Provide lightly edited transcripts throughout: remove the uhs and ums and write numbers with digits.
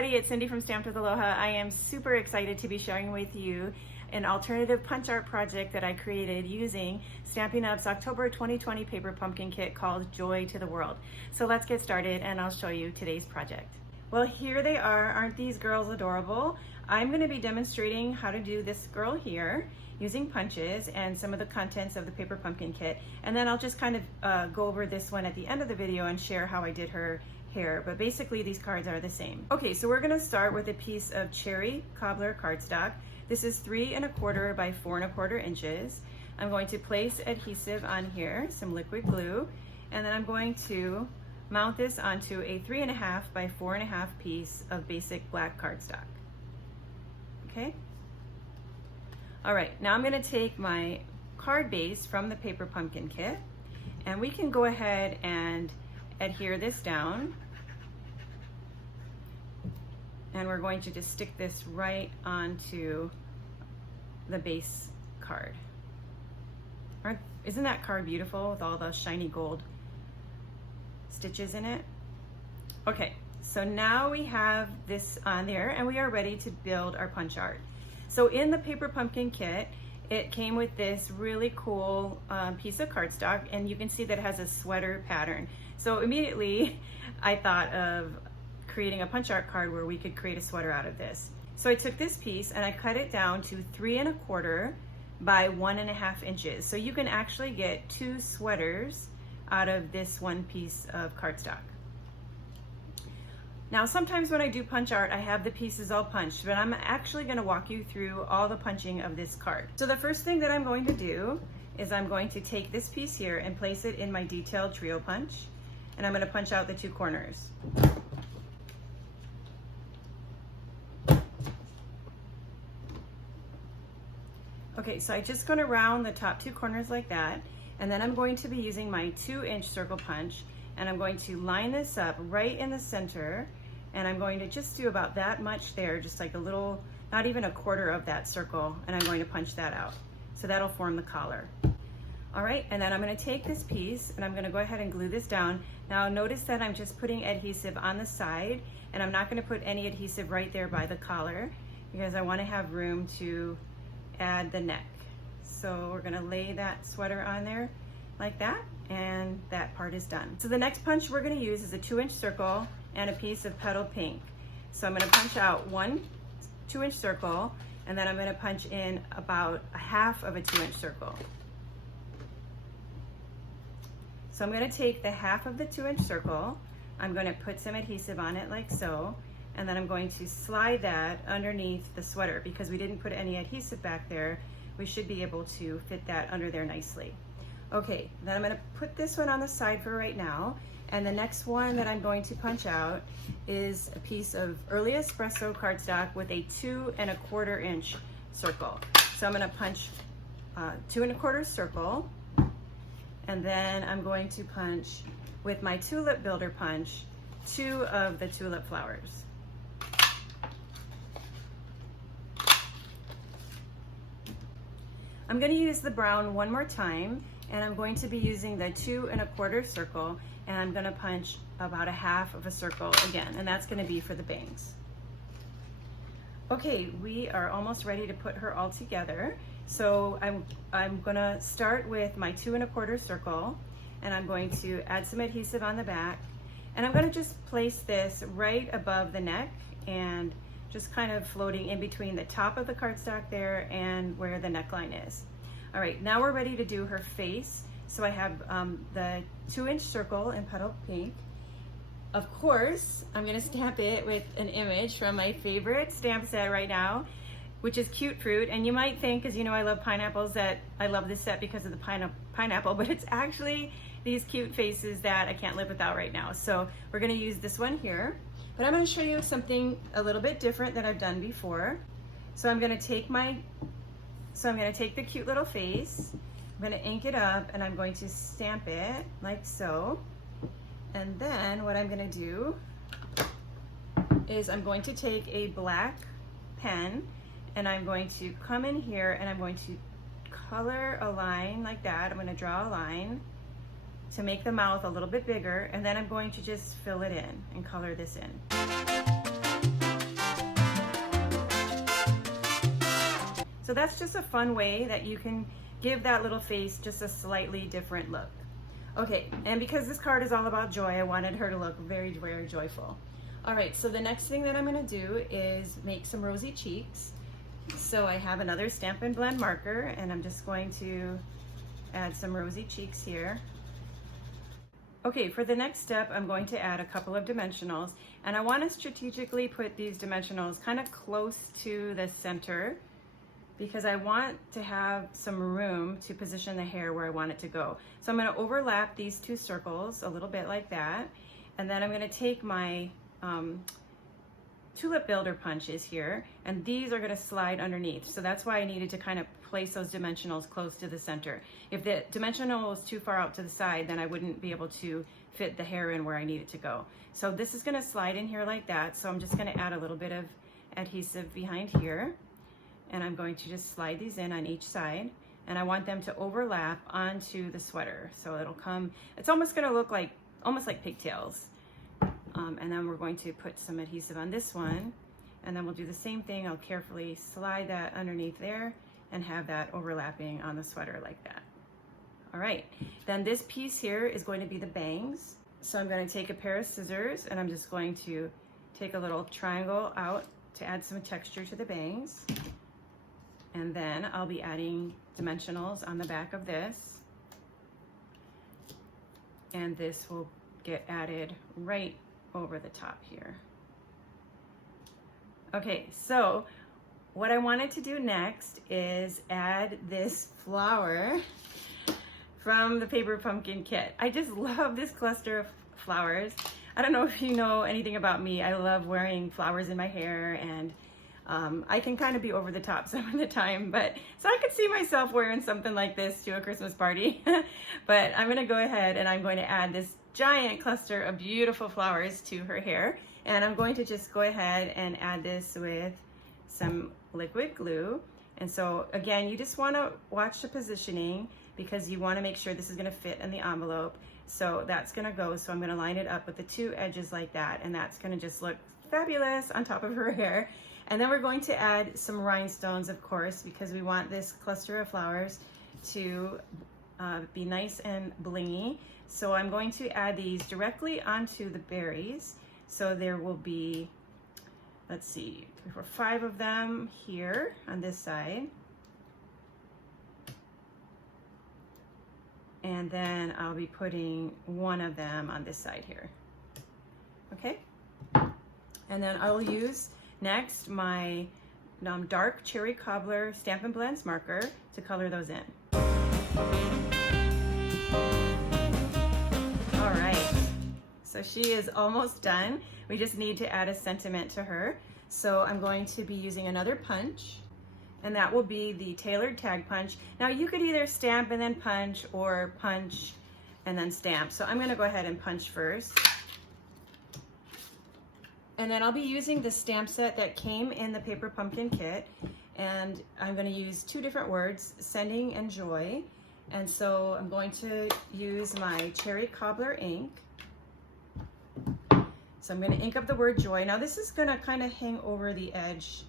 everybody, it's Cindy from Stamped with Aloha. I am super excited to be sharing with you an alternative punch art project that I created using Stampin' Up's October 2020 paper pumpkin kit called Joy to the World. So let's get started and I'll show you today's project. Well, here they are. Aren't these girls adorable? I'm going to be demonstrating how to do this girl here using punches and some of the contents of the paper pumpkin kit, and then I'll just kind of go over this one at the end of the video and share how I did her hair, but basically these cards are the same. Okay, so we're going to start with a piece of cherry cobbler cardstock. This is 3 1/4 by 4 1/4 inches. I'm going to place adhesive on here, some liquid glue, and then I'm going to mount this onto a 3 1/2 by 4 1/2 piece of basic black cardstock. Okay. All right, now I'm going to take my card base from the paper pumpkin kit, and we can go ahead and adhere this down, and we're going to just stick this right onto the base card. Isn't that card beautiful with all the shiny gold stitches in it? Okay, so now we have this on there and we are ready to build our punch art. So in the paper pumpkin kit, it came with this really cool piece of cardstock, and you can see that it has a sweater pattern. So immediately I thought of creating a punch art card where we could create a sweater out of this. So I took this piece and I cut it down to 3 1/4 by 1 1/2 inches. So you can actually get 2 sweaters out of this one piece of cardstock. Now, sometimes when I do punch art, I have the pieces all punched, but I'm actually going to walk you through all the punching of this card. So the first thing that I'm going to do is I'm going to take this piece here and place it in my detailed trio punch, and I'm going to punch out the 2 corners. Okay, so I'm just going to round the top 2 corners like that, and then I'm going to be using my 2-inch circle punch, and I'm going to line this up right in the center, and I'm going to just do about that much there, just like a little, not even a quarter of that circle, and I'm going to punch that out. So that'll form the collar. All right, and then I'm going to take this piece and I'm going to go ahead and glue this down. Now notice that I'm just putting adhesive on the side, and I'm not going to put any adhesive right there by the collar because I want to have room to add the neck. So we're going to lay that sweater on there like that, and that part is done. So the next punch we're going to use is a 2-inch circle and a piece of Petal pink. So I'm going to punch out 1 2-inch circle, and then I'm going to punch in about a 1/2 of a 2-inch circle. So I'm going to take the 1/2 of the 2-inch circle, I'm going to put some adhesive on it like so, and then I'm going to slide that underneath the sweater. Because we didn't put any adhesive back there, we should be able to fit that under there nicely. Okay, then I'm going to put this one on the side for right now, and the next one that I'm going to punch out is a piece of early Espresso cardstock with a 2 1/4 inch circle. So I'm going to punch 2 1/4 circle, and then I'm going to punch with my Tulip builder punch 2 of the tulip flowers. I'm going to use the brown one more time, and I'm going to be using the 2 1/4 circle, and I'm going to punch about a 1/2 of a circle again, and that's going to be for the bangs. Okay, we are almost ready to put her all together. So I'm going to start with my 2 1/4 circle, and I'm going to add some adhesive on the back, and I'm going to just place this right above the neck and just kind of floating in between the top of the cardstock there and where the neckline is. All right, now we're ready to do her face. So I have the 2-inch circle in Petal pink. Of course, I'm gonna stamp it with an image from my favorite stamp set right now, which is Cute Fruit. And you might think, because you know I love pineapples, that I love this set because of the pineapple, but it's actually these cute faces that I can't live without right now. So we're gonna use this one here. But I'm going to show you something a little bit different that I've done before. So I'm going to take the cute little face, I'm going to ink it up, and I'm going to stamp it like so. And then what I'm going to do is I'm going to take a black pen, and I'm going to come in here and I'm going to color a line like that. I'm going to draw a line to make the mouth a little bit bigger, and then I'm going to just fill it in and color this in. So that's just a fun way that you can give that little face just a slightly different look. Okay, and because this card is all about joy, I wanted her to look very, very joyful. All right, so the next thing that I'm gonna do is make some rosy cheeks. So I have another Stampin' Blend marker, and I'm just going to add some rosy cheeks here. Okay, for the next step, I'm going to add a couple of dimensionals, and I want to strategically put these dimensionals kind of close to the center because I want to have some room to position the hair where I want it to go. So I'm going to overlap these two circles a little bit like that, and then I'm going to take my Tulip builder punches here, and these are going to slide underneath. So that's why I needed to kind of place those dimensionals close to the center. If the dimensional was too far out to the side, then I wouldn't be able to fit the hair in where I need it to go. So this is going to slide in here like that. So I'm just going to add a little bit of adhesive behind here, and I'm going to just slide these in on each side, and I want them to overlap onto the sweater. So it'll come, it's almost going to look like, almost like pigtails. And then we're going to put some adhesive on this one, and then we'll do the same thing. I'll carefully slide that underneath there and have that overlapping on the sweater like that. All right, then this piece here is going to be the bangs. So I'm going to take a pair of scissors, and I'm just going to take a little triangle out to add some texture to the bangs. And then I'll be adding dimensionals on the back of this. And this will get added right over the top here. Okay, so what I wanted to do next is add this flower from the paper pumpkin kit. I just love this cluster of flowers. I don't know if you know anything about me. I love wearing flowers in my hair, and I can kind of be over the top some of the time, but so I could see myself wearing something like this to a Christmas party. But I'm gonna go ahead and I'm going to add this giant cluster of beautiful flowers to her hair, and I'm going to just go ahead and add this with some liquid glue. And so again, you just want to watch the positioning because you want to make sure this is going to fit in the envelope. So that's going to go, so I'm going to line it up with the two edges like that, and that's going to just look fabulous on top of her hair. And then we're going to add some rhinestones, of course, because we want this cluster of flowers to be nice and blingy. So I'm going to add these directly onto the berries. So there will be, let's see, 3, 4, 5 of them here on this side. And then I'll be putting one of them on this side here. Okay? And then I will use next my dark cherry cobbler Stampin' Blends marker to color those in. All right, so she is almost done. We just need to add a sentiment to her. So I'm going to be using another punch, and that will be the tailored tag punch. Now you could either stamp and then punch, or punch and then stamp. So I'm gonna go ahead and punch first. And then I'll be using the stamp set that came in the paper pumpkin kit, and I'm gonna use 2 different words, sending and joy. And so I'm going to use my cherry cobbler ink. So I'm going to ink up the word joy. Now this is going to kind of hang over the edge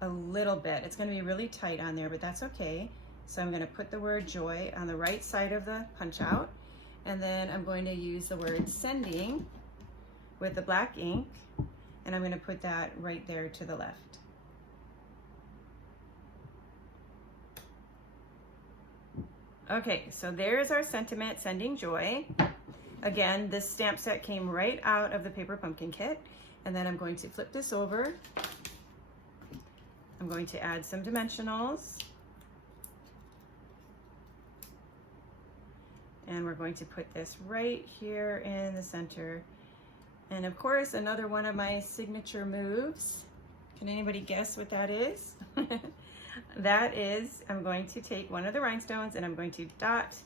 a little bit. It's going to be really tight on there, but that's okay. So I'm going to put the word joy on the right side of the punch out, and then I'm going to use the word sending with the black ink, and I'm going to put that right there to the left. Okay, so there's our sentiment, sending joy. Again, this stamp set came right out of the paper pumpkin kit. And then I'm going to flip this over. I'm going to add some dimensionals. And we're going to put this right here in the center. And of course, another one of my signature moves. Can anybody guess what that is? That is, I'm going to take one of the rhinestones and I'm going to dot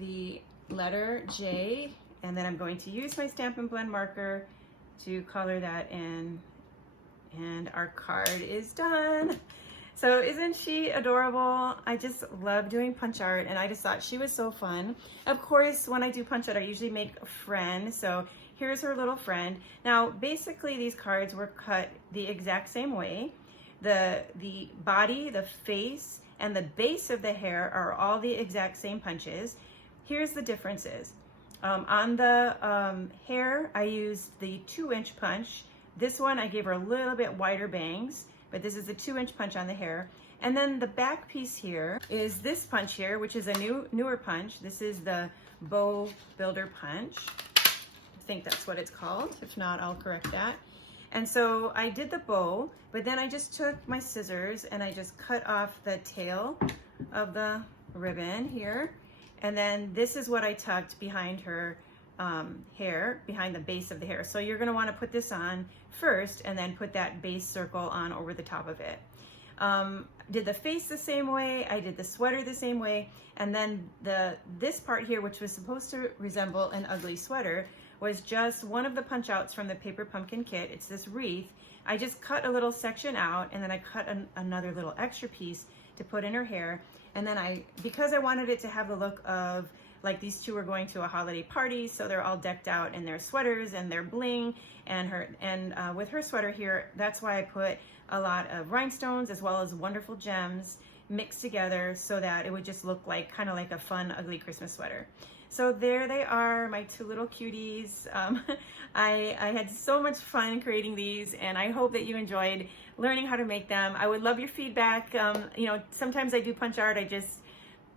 the letter J, and then I'm going to use my Stampin' Blend marker to color that in, and our card is done. So isn't she adorable? I just love doing punch art, and I just thought she was so fun. Of course, when I do punch art, I usually make a friend. So here's her little friend. Now, basically these cards were cut the exact same way. the body, the face, and the base of the hair are all the exact same punches. Here's the differences. On the hair, I used the 2-inch punch. This one, I gave her a little bit wider bangs, but this is a 2-inch punch on the hair. And then the back piece here is this punch here, which is a newer punch. This is the Bow Builder punch. I think that's what it's called. If not, I'll correct that. And so I did the bow, but then I just took my scissors and I just cut off the tail of the ribbon here. And then this is what I tucked behind her hair, behind the base of the hair. So you're gonna wanna put this on first and then put that base circle on over the top of it. Did the face the same way, I did the sweater the same way, and then this part here, which was supposed to resemble an ugly sweater, was just one of the punch outs from the Paper Pumpkin kit. It's this wreath. I just cut a little section out, and then I cut another little extra piece to put in her hair. And then because I wanted it to have the look of like these two are going to a holiday party, so they're all decked out in their sweaters and their bling, and with her sweater here, that's why I put a lot of rhinestones as well as wonderful gems mixed together so that it would just look like kind of like a fun, ugly Christmas sweater. So there they are, my two little cuties. I had so much fun creating these, and I hope that you enjoyed learning how to make them. I would love your feedback. You know, sometimes I do punch art, I just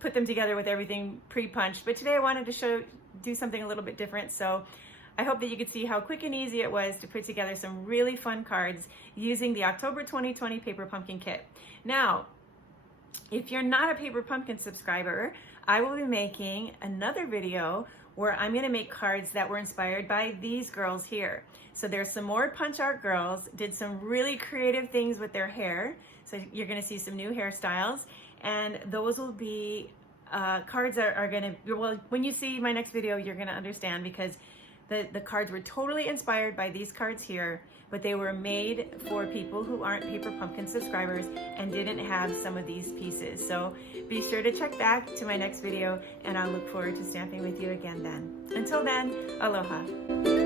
put them together with everything pre-punched, but today I wanted to do something a little bit different. So I hope that you could see how quick and easy it was to put together some really fun cards using the October 2020 Paper Pumpkin Kit. Now, if you're not a Paper Pumpkin subscriber, I will be making another video where I'm gonna make cards that were inspired by these girls here. So there's some more punch art girls, did some really creative things with their hair. So you're gonna see some new hairstyles, and those will be cards that are gonna, well, when you see my next video, you're gonna understand, because the cards were totally inspired by these cards here, but they were made for people who aren't Paper Pumpkin subscribers and didn't have some of these pieces. So be sure to check back to my next video, and I'll look forward to stamping with you again then. Until then, aloha.